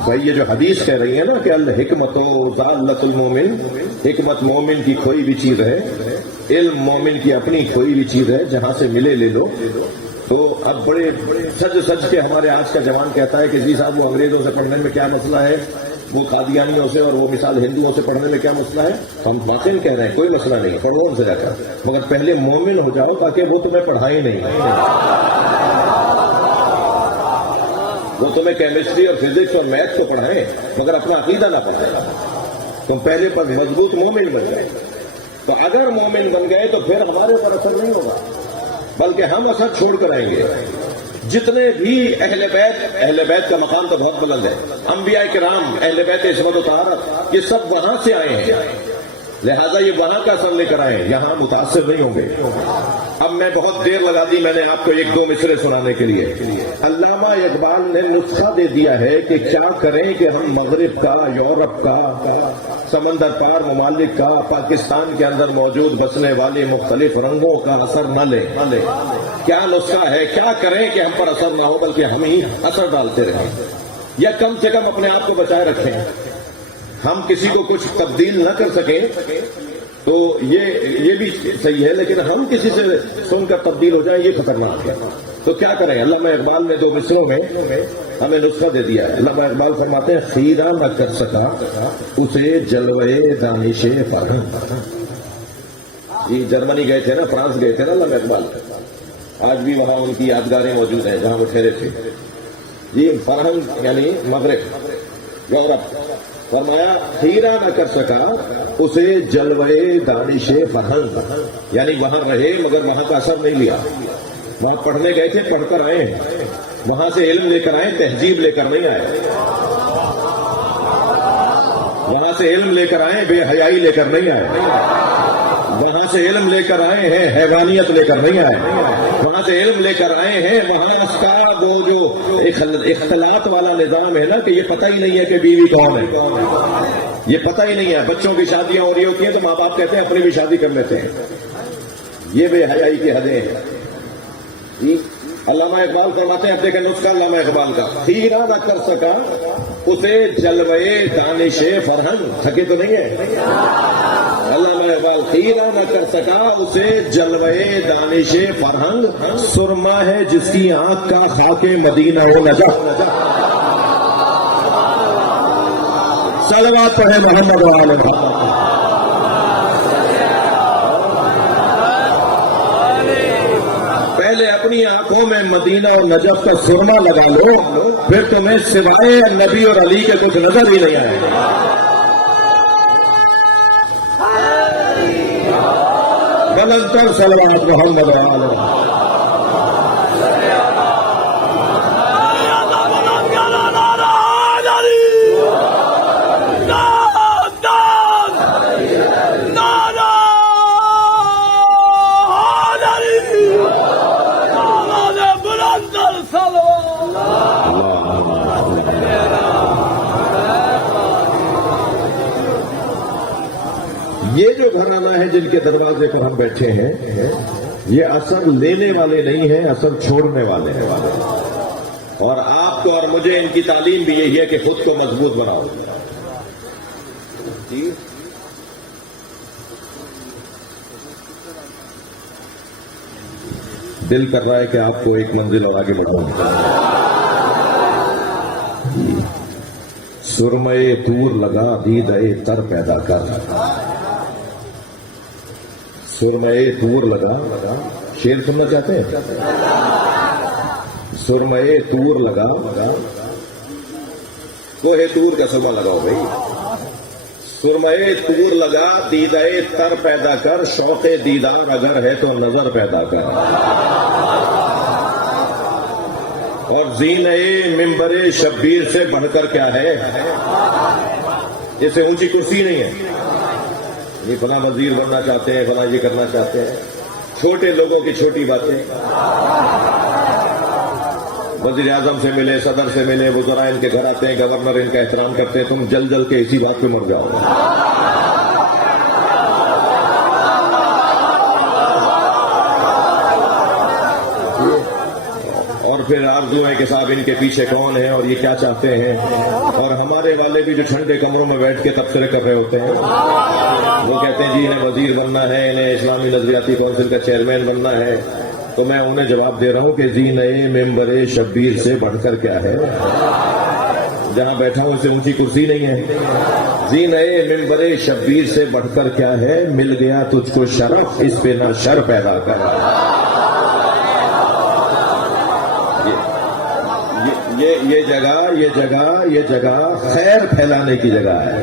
بھائی یہ جو حدیث کہہ رہی ہے نا کہ الحکمت ضالۃ المؤمن، حکمت مومن کی کوئی بھی چیز ہے، علم مومن کی اپنی کوئی بھی چیز ہے، جہاں سے ملے لے لو۔ تو اب بڑے سج کے ہمارے آج کا جوان کہتا ہے کہ جی صاحب وہ انگریزوں سے پڑھنے میں کیا مسئلہ ہے، وہ قادیانیوں سے اور وہ مثال ہندوؤں سے پڑھنے میں کیا مسئلہ ہے۔ ہم باطن کہہ رہے ہیں کوئی مسئلہ نہیں، پڑھو ان سے جا کر، مگر پہلے مومن ہو جاؤ تاکہ وہ تمہیں پڑھائیں نہیں، وہ تمہیں کیمسٹری اور فزکس اور میتھ کو پڑھائیں مگر اپنا عقیدہ نہ پڑھائیں۔ تم پہلے پر مضبوط مومن بن جائے۔ تو اگر مومن بن گئے تو پھر ہمارے اوپر اثر نہیں ہوگا، بلکہ ہم اثر چھوڑ کر آئیں گے۔ جتنے بھی اہل بیت کا مقام تو بہت بلند ہے، انبیاء کرام، اہل بیت عصمت و طہارت، یہ سب وہاں سے آئے ہیں، لہذا یہ وہاں کا اثر لے کر آئے، یہاں متاثر نہیں ہوں گے۔ اب میں بہت دیر لگا دی میں نے آپ کو ایک دو مصرے سنانے کے لیے۔ علامہ اقبال نے نسخہ دے دیا ہے کہ کیا کریں کہ ہم مغرب کا، یورپ کا، سمندر پار ممالک کا، پاکستان کے اندر موجود بسنے والے مختلف رنگوں کا اثر نہ لیں۔ کیا نسخہ ہے؟ کیا کریں کہ ہم پر اثر نہ ہو بلکہ ہم ہی اثر ڈالتے رہیں، یا کم سے کم اپنے آپ کو بچائے رکھیں۔ ہم کسی کو کچھ تبدیل نہ کر سکیں تو یہ بھی صحیح ہے، لیکن ہم کسی سے سن کر تبدیل ہو جائیں، یہ خطرناک ہے۔ تو کیا کریں؟ علامہ اقبال نے دو مصروں میں ہمیں نسخہ دے دیا ہے۔ علامہ اقبال فرماتے ہیں، خیرہ نہ کر سکا اسے جلوے دانش فرہنگ۔ جی جرمنی گئے تھے نا، فرانس گئے تھے نا علامہ اقبال، آج بھی وہاں ان کی یادگاریں موجود ہیں جہاں وہ ٹھہرے تھے۔ جی فرہنگ یعنی مغرب، یورپ۔ فرمایا خیرہ نہ کر سکا اسے جلوے دانش فرہنگ، یعنی وہاں رہے مگر وہاں کا اثر نہیں لیا۔ وہاں پڑھنے گئے تھے، پڑھ کر آئے، وہاں سے علم لے کر آئے، تہذیب لے کر نہیں آئے۔ وہاں سے علم لے کر آئے، بے حیائی لے کر نہیں آئے۔ وہاں سے علم لے کر آئے ہیں، حیوانیت لے کر نہیں آئے۔ وہاں سے علم لے کر آئے ہیں، وہاں اس کا وہ جو اختلاط والا نظام ہے نا، کہ یہ پتہ ہی نہیں ہے کہ بیوی کون ہے، یہ پتہ ہی نہیں ہے۔ بچوں کی شادیاں ہو رہی ہوتی ہیں تو ماں باپ کہتے ہیں اپنی بھی شادی کر لیتے ہیں۔ یہ بے حیائی کی حدیں ہیں۔ جی علامہ اقبال فرماتے ہیں، دیکھیں نسخہ علامہ اقبال کا، خیرہ نہ کر سکا اسے جلوے دانش فرہنگ۔ تھکے تو نہیں ہے؟ علامہ اقبال، خیرہ نہ کر سکا اسے جلوے دانش فرہنگ، سرما ہے جس کی آنکھ کا خاک مدینہ ہو نجف۔ صلوات پڑھیں محمد و آل محمد۔ پہلے اپنی آنکھوں میں مدینہ اور نجف کا سرما لگا لو، پھر تمہیں سوائے نبی اور علی کے کچھ نظر ہی نہیں آئے گا۔ بلند تر صلوات محمد و آل محمد۔ یہ جو گھرانہ ہے جن کے دروازے پر ہم بیٹھے ہیں، یہ اثر لینے والے نہیں ہیں، اثر چھوڑنے والے ہیں۔ اور آپ کو اور مجھے ان کی تعلیم بھی یہی ہے کہ خود کو مضبوط بناؤ۔ جی دل کر رہا ہے کہ آپ کو ایک منزل اور آگے بڑھاؤں۔ سرمے طور لگا دیدے تر پیدا کر۔ سرمے طور لگا، شعر سننا چاہتے ہیں؟ سرمے طور لگا، کوہ طور کا سرما لگاؤ بھائی۔ سرمے طور لگا دیدے تر پیدا کر، شوق دیدار اگر ہے تو نظر پیدا کر۔ اور زینے ممبر شبیر سے بڑھ کر کیا ہے؟ اسے اونچی کرسی نہیں ہے، یہ فلاں وزیر بننا چاہتے ہیں، فلاں یہ کرنا چاہتے ہیں، چھوٹے لوگوں کی چھوٹی باتیں۔ وزیر اعظم سے ملے، صدر سے ملے، وزراء ان کے گھر آتے ہیں، گورنر ان کا احترام کرتے ہیں، تم جل جل کے اسی بات پہ مر جاؤ۔ اور پھر آرزو ہے کہ صاحب ان کے پیچھے کون ہے اور یہ کیا چاہتے ہیں۔ اور ہمارے والے بھی جو ٹھنڈے کمروں میں بیٹھ کے تبصرے کر رہے ہوتے ہیں، وہ کہتے ہیں جی انہیں وزیر بننا ہے، انہیں اسلامی نظریاتی کونسل کا چیئرمین بننا ہے۔ تو میں انہیں جواب دے رہا ہوں کہ زینے ممبر شبیر سے بڑھ کر کیا ہے؟ جہاں بیٹھا ہوں اسے اونچی کرسی نہیں ہے۔ زینے ممبر شبیر سے بڑھ کر کیا ہے؟ مل گیا تجھ کو شرف، اس پہ نہ شر پیدا کر۔ یہ جگہ خیر پھیلانے کی جگہ ہے۔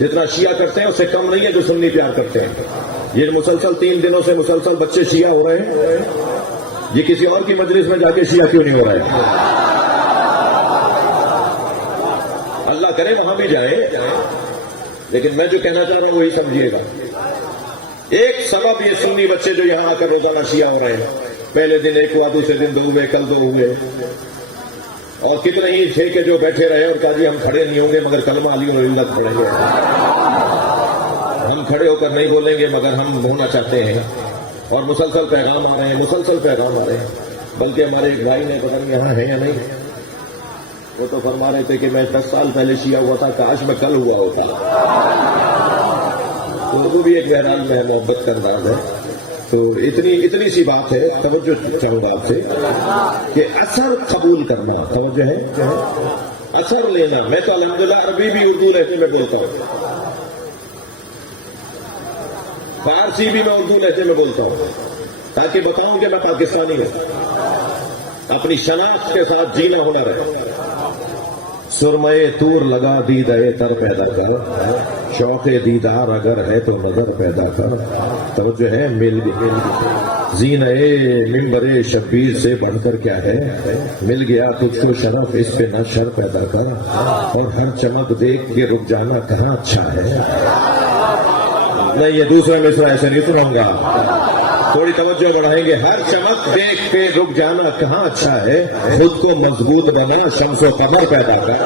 جتنا شیعہ کرتے ہیں اس سے کم نہیں ہے جو سنی پیار کرتے ہیں. یہ مسلسل 3 دنوں سے مسلسل بچے شیعہ ہو رہے ہیں. یہ کسی اور کی مجلس میں جا کے شیعہ کیوں نہیں ہو رہا ہے؟ اللہ کرے وہاں بھی جائے. لیکن میں جو کہنا چاہ رہا ہوں وہی سمجھیے گا. ایک سبب یہ سنی بچے جو یہاں آ کر روزانہ شیعہ ہو رہے ہیں، پہلے دن ایک ہوا، دوسرے دن 2 ہوئے، کل 2 ہوئے، اور کتنے ہی تھے کہ جو بیٹھے رہے اور کہا جی ہم کھڑے نہیں ہوں گے مگر کلمہ علی اور اللہ پڑھیں گے. ہم کھڑے ہو کر نہیں بولیں گے مگر ہم ہونا چاہتے ہیں. اور مسلسل پیغام آ رہے ہیں، مسلسل پیغام آ رہے ہیں. بلکہ ہمارے ایک بھائی نے پتہ نہیں یہاں ہے یا نہیں، وہ تو فرما رہے تھے کہ میں 10 سال پہلے شیعہ ہوا تھا، کاش میں کل ہوا ہوتا. اردو بھی ایک بہرحال میں محبت کا انداز ہے. تو اتنی سی بات ہے. توجہ چاہوں گا آپ سے کہ اثر قبول کرنا، توجہ ہے، اثر لینا. میں تو الحمدللہ عربی بھی اردو لہجے میں بولتا ہوں، فارسی بھی میں اردو لہجے میں بولتا ہوں، تاکہ بتاؤں کہ میں پاکستانی ہوں. اپنی شناخت کے ساتھ جینا ہنر ہے. سرمئے طور لگا دیدہ تر پیدا کر، شوق دیدار اگر ہے تو نظر پیدا کر. توجہ ہے. مل زینہ منبر شبیر سے بڑھ کر کیا ہے، مل گیا تجھ کو شرف، اس پہ نہ شر پیدا کر. اور ہر چمک دیکھ کے رک جانا کہاں اچھا ہے. نہیں، یہ دوسرا مصرع ایسے نہیں سناؤں گا، تھوڑی توجہ بڑھائیں گے. ہر چمک دیکھ کے رک جانا کہاں اچھا ہے، خود کو مضبوط بنا، شمس و قمر پیدا کر.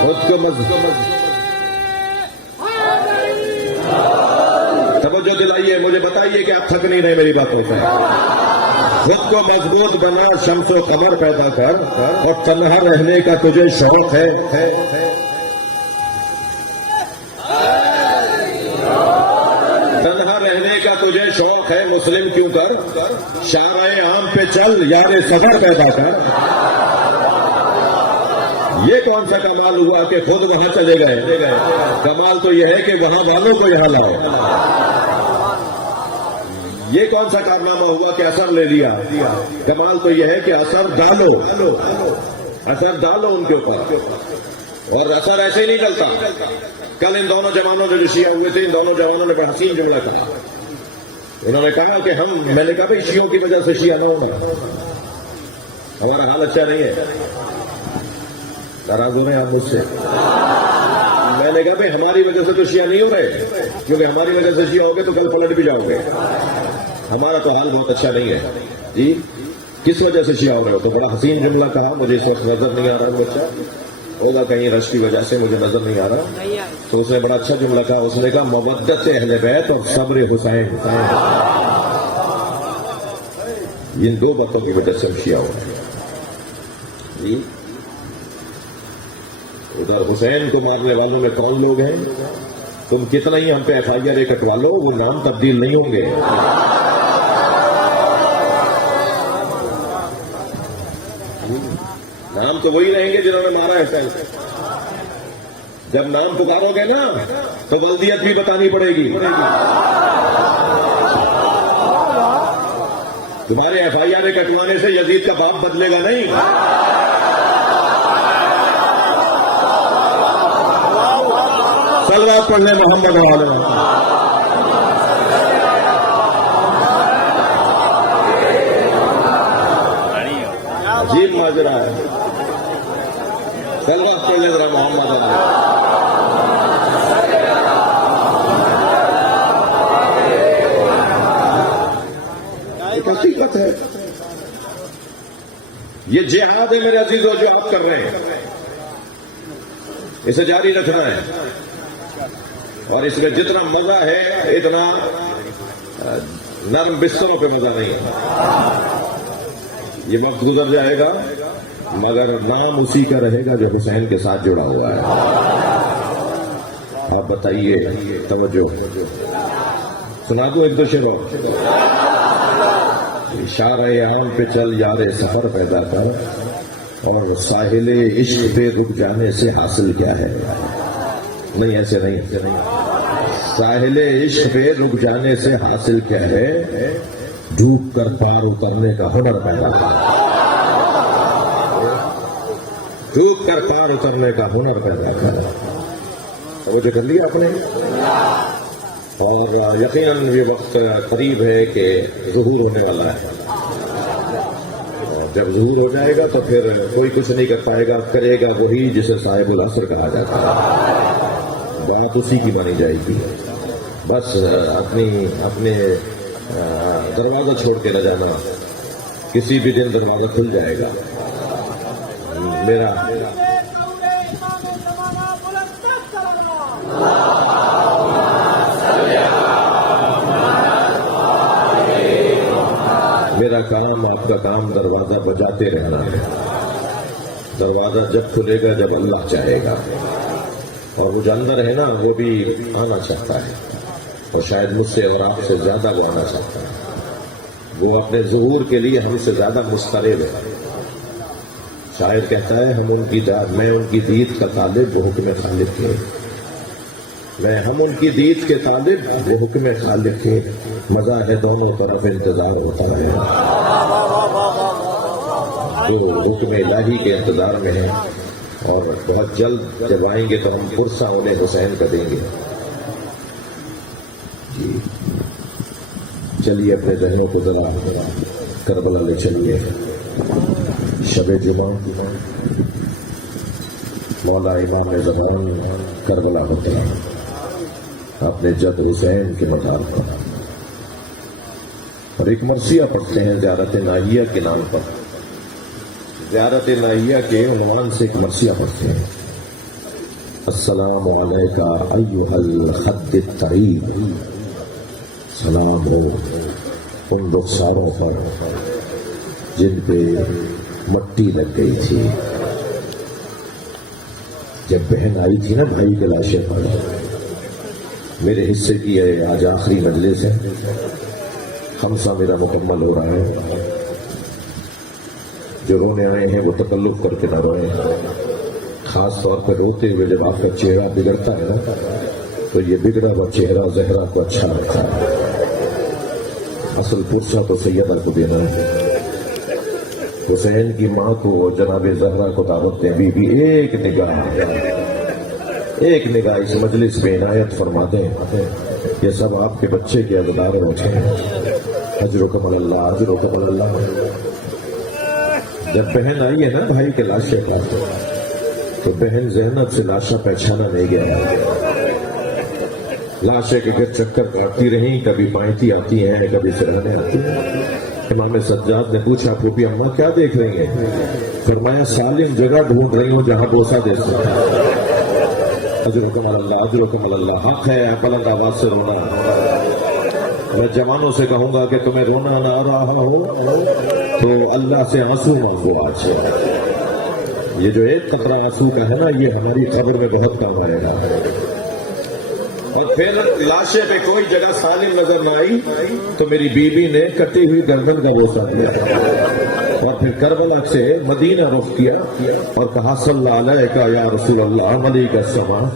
خود کو مضبوط، توجہ دلائیے، مجھے بتائیے کہ آپ تھک نہیں رہے میری باتوں سے. خود کو مضبوط بنا، شمس و قمر پیدا کر. اور تنہا رہنے کا تجھے شوق ہے، تنہا رہنے کا تجھے شوق ہے، مسلم کیوں کر، شارع عام پہ چل، یار صدر پیدا کر. یہ کون سا کمال ہوا کہ خود وہاں چلے گئے؟ کمال تو یہ ہے کہ وہاں والوں کو یہاں لاؤ. یہ کون سا کارنامہ ہوا کہ اثر لے لیا؟ کمال تو یہ ہے کہ اثر ڈالو، اثر ڈالو ان کے اوپر. اور اثر ایسے ہی نہیں ڈلتا. کل ان دونوں جوانوں جو شیعہ ہوئے تھے، ان دونوں جوانوں نے بڑا حسین جملہ کہا. انہوں نے کہا کہ میں نے کہا بھائی شیعوں کی وجہ سے شیعہ نہ ہونا، ہمارا حال اچھا نہیں ہے. ناراض ہو رہے ہیں آپ مجھ سے؟ میں نے کہا بھائی ہماری وجہ سے تو شیعہ نہیں ہو رہے، کیونکہ ہماری وجہ سے شیعہ ہوگے تو کل پلٹ بھی جاؤ گے. ہمارا تو حال بہت اچھا نہیں ہے. جی کس وجہ سے شیعہ ہو رہے ہو؟ تو بڑا حسین جملہ کہا، مجھے اس وقت نظر نہیں آ رہا بچہ ہوگا کہیں رش کی وجہ سے، مجھے نظر نہیں آ رہا. تو اس نے بڑا اچھا جملہ کہا. اس نے کہا مودت اہل بیت اور صبر حسین، ان 2 باتوں کی وجہ سے ہم شیعہ ہو رہے ہیں. جی ادھر حسین کو مارنے والوں میں کون لوگ ہیں؟ تم کتنا ہی ہم پہ FIR کٹوا لو، وہ نام تبدیل نہیں ہوں گے. نام تو وہی رہیں گے جنہوں نے مارا ہے. جب نام پکارو گے نا تو بلدیت بھی بتانی پڑے گی. تمہارے FIR کٹوانے سے یزید کا باپ بدلے گا نہیں. صلوات پڑھنے محمد علیہ. عجیب ماجرا ہے. صلوات پڑھنے ذرا محمد علیہ. ایک حقیقت ہے. یہ جہاد ہے میرے عزیزوں جو آپ کر رہے ہیں، اسے جاری رکھنا ہے. اور اس میں جتنا مزہ ہے اتنا نرم بستروں پہ مزہ نہیں ہے. یہ وقت گزر جائے گا مگر نام اسی کا رہے گا جو حسین کے ساتھ جڑا ہوا ہے. آپ بتائیے، توجہ سنا دوں 1-2 شعر. شارع عام پہ چل، یار سفر پیدا کر. اور ساحل عشق پہ رک جانے سے حاصل کیا ہے؟ نہیں ایسے نہیں. ساحل عشق پہ رک جانے سے حاصل کیا ہے؟ ڈوب کر پار اترنے کا ہنر پیدا کرا، ڈوب کر پار اترنے کا ہنر پیدا کرا۔ توجہ کر لیا آپ نے؟ اور یقیناً یہ وقت قریب ہے کہ ظہور ہونے والا ہے، اور جب ظہور ہو جائے گا تو پھر کوئی کچھ نہیں کر پائے گا، کرے گا وہی جسے صاحب العصر کہا جاتا ہے، بات اسی کی مانی جائے گی۔ بس اپنے دروازہ چھوڑ کے نہ جانا، کسی بھی دن دروازہ کھل جائے گا۔ میرا کام، آپ کا کام دروازہ بجاتے رہنا ہے۔ دروازہ جب کھلے گا جب اللہ چاہے گا، اور وہ جو اندر ہے نا وہ بھی آنا چاہتا ہے، اور شاید مجھ سے اور آپ سے زیادہ وہ آنا چاہتا ہے۔ وہ اپنے ظہور کے لیے ہم سے زیادہ مستعد ہے۔ شاعر کہتا ہے میں ان کی دید کا طالب، وہ حکم خالق کے، ہم ان کی دید کے طالب، وہ حکم خالق کے، مزہ ہے دونوں طرف انتظار ہوتا ہے۔ جو حکم الہی کے انتظار میں ہیں، اور بہت جلد جب آئیں گے تو ہم پرسہ انہیں حسین کا دیں گے۔ جی چلیے اپنے ذہنوں کو ذرا کربلا لے چلیے۔ شب جمعہ مولا امام زمان کربلا ہوتا ہے اپنے جد حسین کے مزار پر، اور ایک مرثیہ پڑھتے ہیں زیارت ناہیہ کے نام پر۔ زیارت ناہیہ کے عنوان سے ایک مرثیہ پڑھتے ہیں: السلام علیکہ ایھا الخد الطریب، سلام ہو ان رخساروں پر جن پہ مٹی لگ گئی تھی جب بہن آئی تھی نا بھائی کے لاشے پر۔ میرے حصے کی ہے آج آخری مجلس ہے، خمسہ میرا مکمل ہو رہا ہے۔ جو رونے آئے ہیں وہ تکلف کر کے نہ روئیں، خاص طور پر روتے ہوئے جب آپ کا چہرہ بگڑتا ہے نا تو یہ بگڑا ہوا چہرہ زہرا کو اچھا رکھتا ہے۔ اصل پرسہ تو سیدہ کو دینا ہے۔ حسین کی ماں کو جناب زہرا کو دعوت دیں، بی بی ایک نگاہ اس مجلس پہ عنایت فرما دیں، یہ سب آپ کے بچے کے عزدار بیٹھے ہیں۔ اجرکم اللہ، اجرکم اللہ۔ جب بہن آئی ہے نا بھائی کے لاشے پر تو بہن زینب سے لاشا پہچانا نہیں گیا، لاشے کے گھر چکر کاٹتی رہیں، کبھی پائنتی آتی ہیں کبھی سرہنے آتی ہیں۔ امام سجاد نے پوچھا پھوپھی اماں کیا دیکھ رہی ہیں؟ فرمایا سالم جگہ ڈھونڈ رہی ہوں جہاں بوسہ دے سکتا۔ اجرکم اللہ، اجرکم اللہ۔ حق ہے بلند آواز سے رونا۔ میں جوانوں سے کہوں گا کہ تمہیں رونا نہ آ رہا ہو تو اللہ سے آنسو مانگو آج۔ یہ جو ایک قطرہ آنسو کا ہے نا یہ ہماری قبر میں بہت کام آئے گا۔ اور پھر لاشے پہ کوئی جگہ سالم نظر نہ آئی تو میری بیوی نے کٹی ہوئی گردن کا بوسہ دیا، اور پھر کربلا سے مدینہ رخ کیا اور کہا صلی اللہ علیہ یا رسول اللہ ملیک السماء،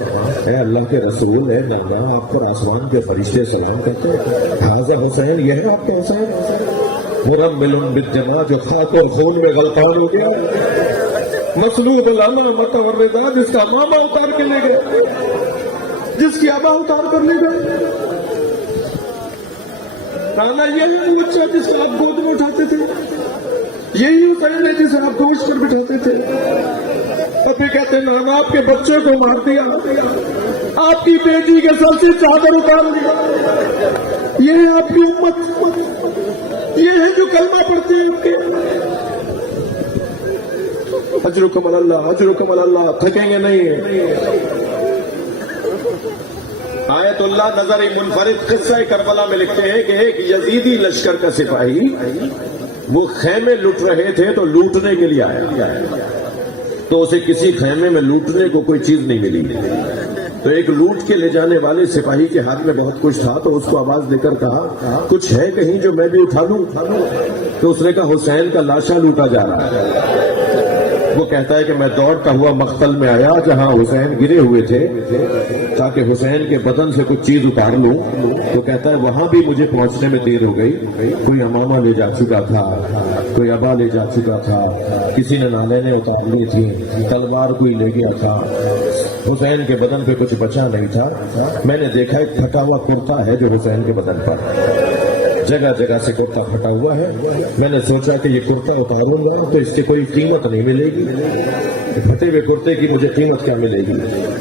اے اللہ کے رسول، اے نانا آپ پر آسمان کے فرشتے سلام کرتے ہیں۔ حاضر حسین، یہ ہے آپ کا حسین مرمل بالجماع، جو خاک و خون میں غلطان ہو گیا، مصلوب الامن متوردا، جس کا ماما اتار کے لے گئے، جس کی آبا اتار کر لے گئے۔ نانا یہ ہے بچہ جس کو آپ گود میں اٹھاتے تھے، یہی حسین ہے جسے آپ گوشت پر بٹھاتے تھے۔ ابھی کہتے ہیں نانا آپ کے بچے کو مار دیا، آپ کی بیٹی کے سر سے چادر اتار دیا۔ یہ ہے آپ کی امت، یہ ہے جو کلمہ پڑھتے ہیں آپ کے۔ اجرکم اللہ، اجرکم اللہ، تھکیں گے نہیں۔ آیت اللہ نظر منفرد قصہ کربلا میں لکھتے ہیں کہ ایک یزیدی لشکر کا سپاہی وہ خیمے لٹ رہے تھے تو لوٹنے کے لیے آیا، تو اسے کسی خیمے میں لوٹنے کو کوئی چیز نہیں ملی، تو ایک لوٹ کے لے جانے والے سپاہی کے ہاتھ میں بہت کچھ تھا، تو اس کو آواز دے کر کہا کچھ ہے کہیں جو میں بھی اٹھا لوں؟ تو اس نے کہا حسین کا لاشا لوٹا جا رہا ہے۔ وہ کہتا ہے کہ میں دوڑتا ہوا مقتل میں آیا جہاں حسین گرے ہوئے تھے تاکہ حسین کے بدن سے کچھ چیز اتار لوں. تو کہتا ہے وہاں بھی مجھے پہنچنے میں دیر ہو گئی. کوئی امامہ لے جا چکا تھا, کوئی ابا لے جا چکا تھا, کسی نے نالے اتار لی تھی, تلوار کوئی لے گیا تھا. حسین کے بدن پہ کچھ بچا نہیں تھا. میں نے دیکھا ایک پھٹا ہوا کرتا ہے جو حسین کے بدن پر, جگہ جگہ سے کرتا پھٹا ہوا ہے. میں نے سوچا کہ یہ کرتا اتاروں گا تو اس کی کوئی قیمت نہیں ملے گی, پھٹے ہوئے کرتے کی مجھے قیمت کیا ملے گی.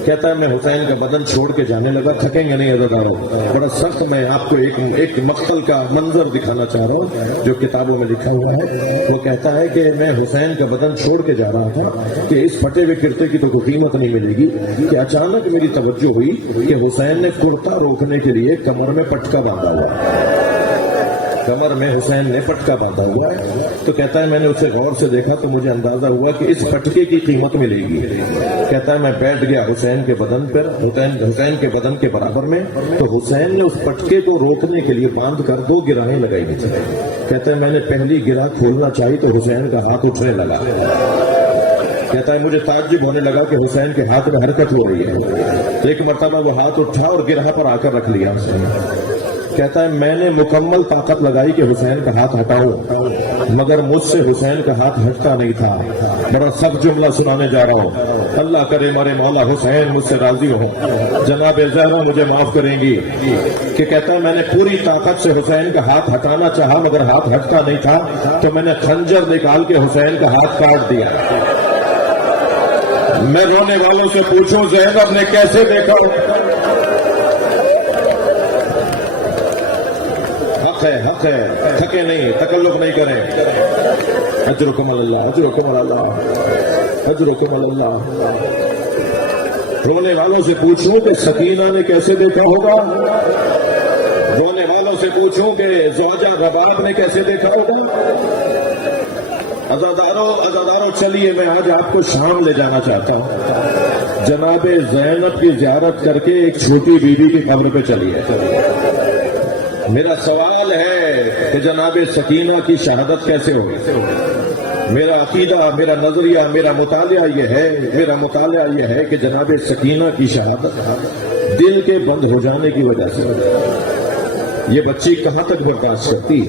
کہتا ہے میں حسین کا بدن چھوڑ کے جانے لگا. تھکیں گے نہیں عزیزانو, بڑا سخت میں آپ کو ایک مقتل کا منظر دکھانا چاہ رہا ہوں جو کتابوں میں لکھا ہوا ہے. وہ کہتا ہے کہ میں حسین کا بدن چھوڑ کے جا رہا تھا کہ اس پھٹے ہوئے کرتے کی تو کوئی قیمت نہیں ملے گی, کہ اچانک میری توجہ ہوئی کہ حسین نے کرتا روکنے کے لیے کمر میں پٹکا باندھا ہوا, کمر میں حسین نے پٹکا باندھا ہوا ہے. تو کہتا ہے میں نے اسے غور سے دیکھا تو مجھے اندازہ ہوا کہ اس پٹکے کی قیمت ملے گی. کہتا ہے میں بیٹھ گیا حسین کے بدن پر, حسین کے بدن کے برابر میں. تو حسین نے اس پٹکے کو روکنے کے لیے باندھ کر 2 گرہیں لگائی ہوئی تھی. کہتا ہے میں نے پہلی گرہ کھولنا چاہی تو حسین کا ہاتھ اٹھنے لگا. کہتا ہے مجھے تعجب ہونے لگا کہ حسین کے ہاتھ میں حرکت ہو رہی ہے. ایک مرتبہ وہ ہاتھ اٹھا اور گرہ پر آ کر رکھ لیا حسین. کہتا ہے میں نے مکمل طاقت لگائی کہ حسین کا ہاتھ ہٹاؤں, مگر مجھ سے حسین کا ہاتھ ہٹتا نہیں تھا. بڑا سخت جملہ سنانے جا رہا ہوں, اللہ کرے ہمارے مولا حسین مجھ سے راضی ہو, جناب زہرا مجھے معاف کریں گی. کہ کہتا ہے میں نے پوری طاقت سے حسین کا ہاتھ ہٹانا چاہا مگر ہاتھ ہٹتا نہیں تھا, تو میں نے خنجر نکال کے حسین کا ہاتھ کاٹ دیا. میں رونے والوں سے پوچھوں زینب نے کیسے دیکھا؟ حق ہے, تھکے نہیں, تکلف نہیں کریں. اجرکم اللہ, اجرکم اللہ, اجرکم اللہ. رونے والوں سے پوچھوں کہ سکینہ نے کیسے دیکھا ہوگا, رونے والوں سے پوچھوں کہ زوجہ رباب نے کیسے دیکھا ہوگا. عزادارو چلیے میں آج آپ کو شام لے جانا چاہتا ہوں. جناب زینب کی زیارت کر کے ایک چھوٹی بیوی کی قبر پہ چلیے. میرا سوال ہے کہ جناب سکینہ کی شہادت کیسے ہوگی. میرا عقیدہ, میرا نظریہ, میرا مطالعہ یہ ہے کہ جناب سکینہ کی شہادت دل کے بند ہو جانے کی وجہ سے. یہ بچی کہاں تک برداشت کرتی,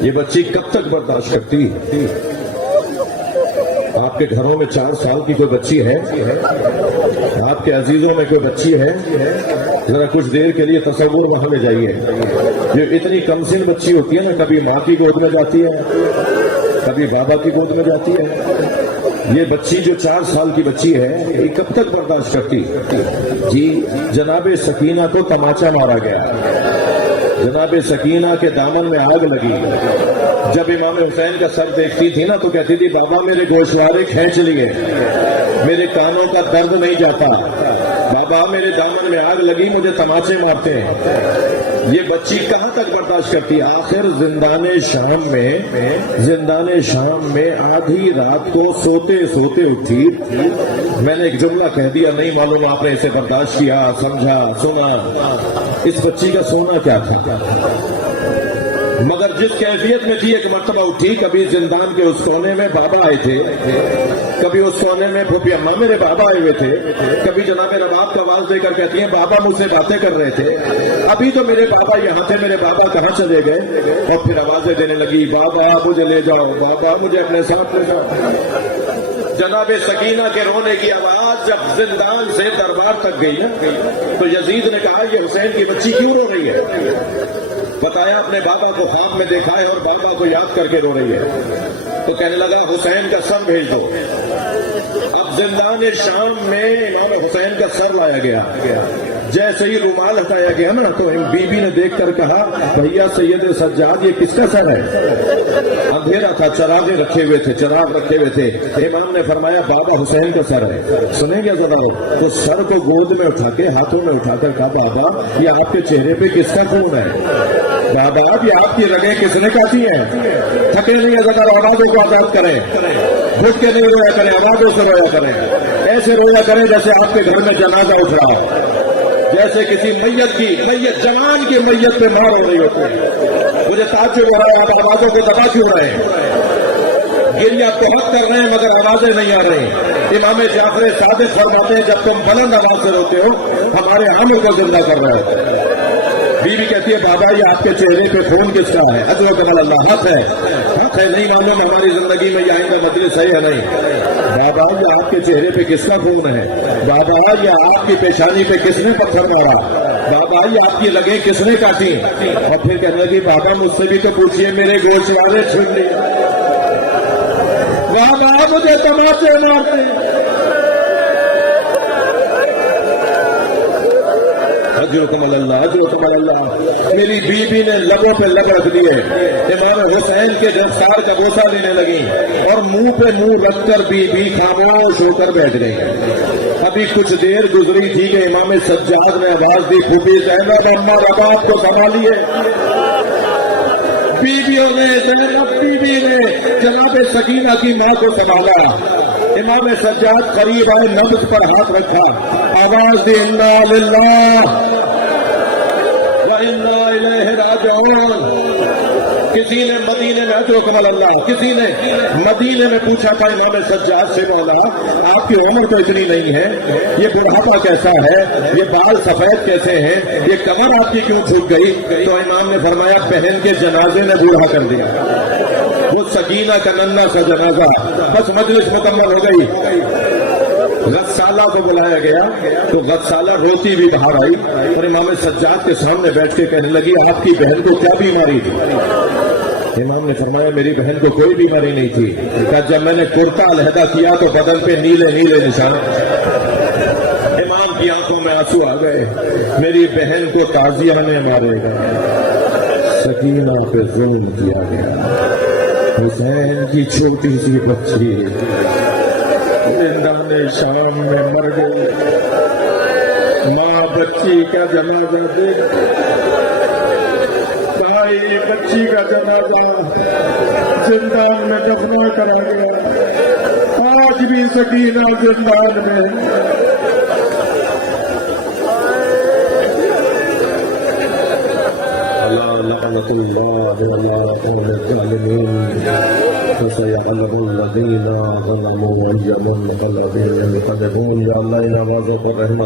یہ بچی کب تک برداشت کرتی. آپ کے گھروں میں 4 سال کی کوئی بچی ہے, آپ کے عزیزوں میں کوئی بچی ہے, ذرا کچھ دیر کے لیے تصور وہاں میں جائیے. جو اتنی کم سن بچی ہوتی ہے نا, کبھی ماں کی گود میں جاتی ہے, کبھی بابا کی گود میں جاتی ہے. یہ بچی جو 4 سال کی بچی ہے یہ کب تک برداشت کرتی. جی جناب سکینہ کو تماچا مارا گیا, جناب سکینہ کے دامن میں آگ لگی. جب امام حسین کا سر دیکھتی تھی نا تو کہتی تھی بابا میرے گوشوارے کھینچ لیے, میرے کانوں کا درد نہیں جاتا, بابا میرے دامن میں آگ لگی, مجھے تماچے مارتے ہیں. یہ بچی کہاں تک برداشت کرتی. آخر زندان شام میں آدھی رات کو سوتے سوتے اٹھی. میں نے ایک جملہ کہہ دیا, نہیں معلوم آپ نے اسے برداشت کیا, سمجھا, سنا. اس بچی کا سونا کیا تھا, مگر جس کیفیت میں تھی ایک مرتبہ اٹھی. کبھی زندان کے اس کونے میں بابا آئے تھے, کبھی اس کونے میں پھوپھی اماں میرے بابا آئے ہوئے تھے, کبھی جناب رباب کا آواز دے کر کہتی ہیں بابا مجھ سے باتیں کر رہے تھے, ابھی تو میرے بابا یہاں تھے, میرے بابا کہاں چلے گئے. اور پھر آوازیں دینے لگی بابا مجھے لے جاؤ, بابا مجھے اپنے ساتھ لے جاؤ. جناب سکینہ کے رونے کی آواز جب زندان سے دربار تک گئی نا تو یزید نے کہا یہ حسین کی بچی کیوں رو رہی ہے. بتایا اپنے بابا کو خواب میں دیکھا ہے اور بابا کو یاد کر کے رو رہی ہے. تو کہنے لگا حسین کا سر بھیج دو. اب زندان شام میں امام حسین کا سر لایا گیا. جیسے ہی رومال ہٹایا گیا نا تو بی بی نے دیکھ کر کہا بھیا سید سجاد یہ کس کا سر ہے. اندھیرا تھا, چراغ رکھے ہوئے تھے. امام نے فرمایا بابا حسین کا سر ہے. سنیں گے ذرا. تو سر کو گود میں اٹھا کے ہاتھوں میں اٹھا کر کہا بابا یہ آپ کے چہرے پہ کس کا خون ہے. بابا یہ آپ کی رگیں کس نے کاٹی ہیں. تھکے نہیں ہے ذرا, آوازوں کو آزاد کریں, گھٹ کے نہیں رویا کریں, آوازوں سے رویا کریں. ایسے رویا کریں جیسے آپ کے گھر میں جنازہ اٹھ رہا ہو, جیسے کسی میت جوان کی میت پہ مار ہو رہی ہوتی ہے. مجھے تعجب ہو رہا ہے آپ آوازوں کو دبا کیوں رہے ہیں. گریہ بہت کر رہے ہیں مگر آوازیں نہیں آ رہی۔ امام جعفر صادق فرماتے ہیں جب تم بلند آواز سے روتے ہو ہمارے عمل کو زندہ کر رہے ہو۔ بیوی کہتی ہے بابا یہ آپ کے چہرے پہ خون کس کا ہے؟ اجر و کمال اللہ حق ہے، حق ہے، نہیں معلوم ہماری زندگی میں یہ آئندہ مجلس ہے یا نہیں۔ بابا یہ آپ کے چہرے پہ کس کا خون ہے؟ بابا یہ آپ کی پیشانی پہ کس نے پتھر مارا؟ بابا یہ آپ کی لگیں کس نے کاٹی؟ اور پھر کہنے لگی بابا مجھ سے بھی تو پوچھئے میرے گوشت والے چھن لی، بابا مجھے تماچے مارتے۔ اجرکم اللہ، اجرکم اللہ۔ میری بیوی نے لبوں پہ لب رکھ دیے، امام حسین کے رخسار کا بوسہ لینے لگی اور منہ پہ منہ رکھ کر بیوی خاموش ہو کر بیٹھ گئی۔ ابھی کچھ دیر گزری تھی کہ امام سجاد نے آواز دی پھوپھی زینب اما رباب کو سنبھالیے۔ بیویوں نے زینب بیوی نے جناب سکینہ کی ماں کو سنبھالا۔ امام سجاد قریب آئے، نبض پر ہاتھ رکھا، آواز دی انا للہ و انا الیہ راجعون۔ کسی نے مدینے میں اجر و کمال اللہ، کسی نے مدینے میں پوچھا تھا امام سجاد سے مولا آپ کی عمر تو اتنی نہیں ہے، یہ بڑھاپا کیسا ہے، یہ بال سفید کیسے ہیں، یہ کمر آپ کی کیوں چھوٹ گئی؟ تو امام نے فرمایا بہن کے جنازے نے بوڑھا کر دیا، وہ سکینہ کا ننھا سا جنازہ۔ بس مجلس مکمل ہو گئی، غسالہ کو بلایا گیا تو غسالہ روتی بھی باہر آئی اور امام سجاد کے سامنے بیٹھ کے کہنے لگی آپ کی بہن کو کیا بیماری تھی؟ امام نے فرمایا میری بہن کو کوئی بیماری نہیں تھی، کہا جب میں نے کرتا علیحدہ کیا تو بدن پہ نیلے نیلے نشان۔ امام کی آنکھوں میں آنسو آ گئے، میری بہن کو تازیہ نے مارے گا۔ سکینہ پہ ظلم کیا گیا، حسین کی چھوٹی سی بچی زندان شام میں مر گئی، ماں بچی کا جنازہ دیکھ، بھائی بچی کا جنازہ زندان میں دفنا کرا گیا، آج بھی سکینہ زندان میں۔ لعنة الله على قوم الظالمين فسيعلم الذين ظلموا أي منقلب ينقلبون۔ یا اللہ ان آوازوں کو رحمت